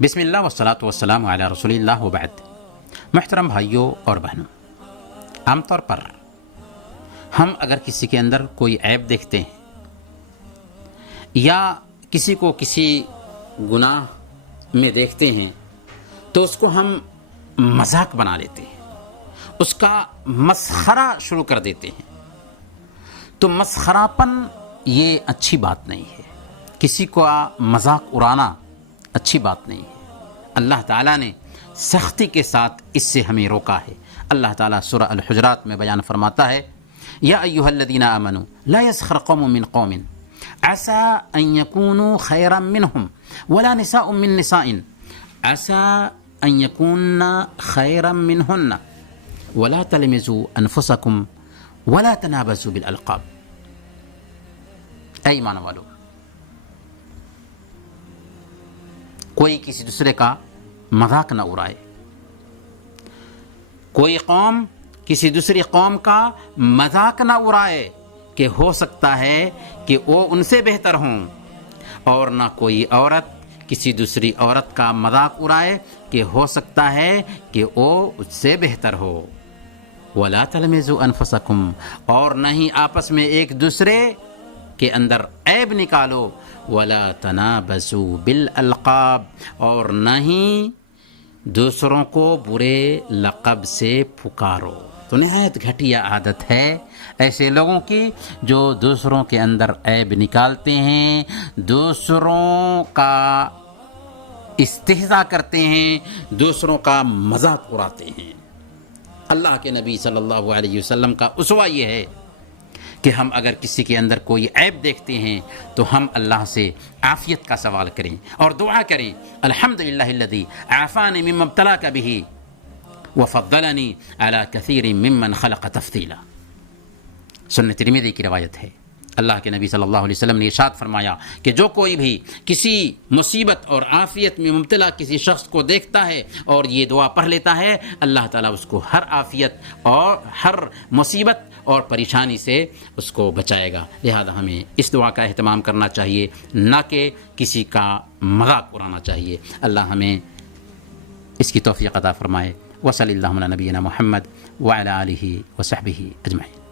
بسم اللہ والصلاۃ والسلام علی رسول اللہ وبعد۔ محترم بھائیوں اور بہنوں، عام طور پر ہم اگر کسی کے اندر کوئی عیب دیکھتے ہیں یا کسی کو کسی گناہ میں دیکھتے ہیں تو اس کو ہم مذاق بنا لیتے ہیں، اس کا مسخرہ شروع کر دیتے ہیں۔ تو مسخرہ پن یہ اچھی بات نہیں ہے، کسی کو مذاق اڑانا اچھی بات نہیں ہے۔ اللہ تعالیٰ نے سختی کے ساتھ اس سے ہمیں روکا ہے۔ اللہ تعالیٰ سورہ الحجرات میں بیان فرماتا ہے، یا ایھا الذین آمنوا لا یسخر قوم من قوم عسى ان يكونوا خيرا منهم ولا نساء من نساء عسى ان يكون خيرا منهن ولا تلمزوا انفسكم ولا تنابزوا بالالقاب۔ اے ایمان والو، کوئی کسی دوسرے کا مذاق نہ اڑائے، کوئی قوم کسی دوسری قوم کا مذاق نہ اڑائے کہ ہو سکتا ہے کہ وہ ان سے بہتر ہوں، اور نہ کوئی عورت کسی دوسری عورت کا مذاق اڑائے کہ ہو سکتا ہے کہ وہ اس سے بہتر ہو۔ وَلَا تَلْمِزُوا أَنفُسَكُمْ، اور نہ ہی آپس میں ایک دوسرے کے اندر عیب نکالو۔ وَلَا تَنَابَزُوا بِالْأَلْقَابِ، اور نہ ہی دوسروں کو برے لقب سے پکارو۔ تو نہایت گھٹیا عادت ہے ایسے لوگوں کی جو دوسروں کے اندر عیب نکالتے ہیں، دوسروں کا استہزاء کرتے ہیں، دوسروں کا مذاق اڑاتے ہیں۔ اللہ کے نبی صلی اللہ علیہ وسلم کا اسوہ یہ ہے کہ ہم اگر کسی کے اندر کوئی عیب دیکھتے ہیں تو ہم اللہ سے عافیت کا سوال کریں اور دعا کریں، الحمدللہ الذی عافانی مما ابتلاک بہ وفضلنی علی کثیر ممن خلق تفضیلا۔ سنن ترمذی کی روایت ہے، اللہ کے نبی صلی اللہ علیہ وسلم نے ارشاد فرمایا کہ جو کوئی بھی کسی مصیبت اور عافیت میں مبتلا کسی شخص کو دیکھتا ہے اور یہ دعا پڑھ لیتا ہے، اللہ تعالیٰ اس کو ہر عافیت اور ہر مصیبت اور پریشانی سے اس کو بچائے گا۔ لہذا ہمیں اس دعا کا اہتمام کرنا چاہیے، نہ کہ کسی کا مذاق اڑانا چاہیے۔ اللہ ہمیں اس کی توفیق عطا فرمائے۔ وصلی اللہ علی نبینا محمد وعلی آلہ وصحبہ اجمعین۔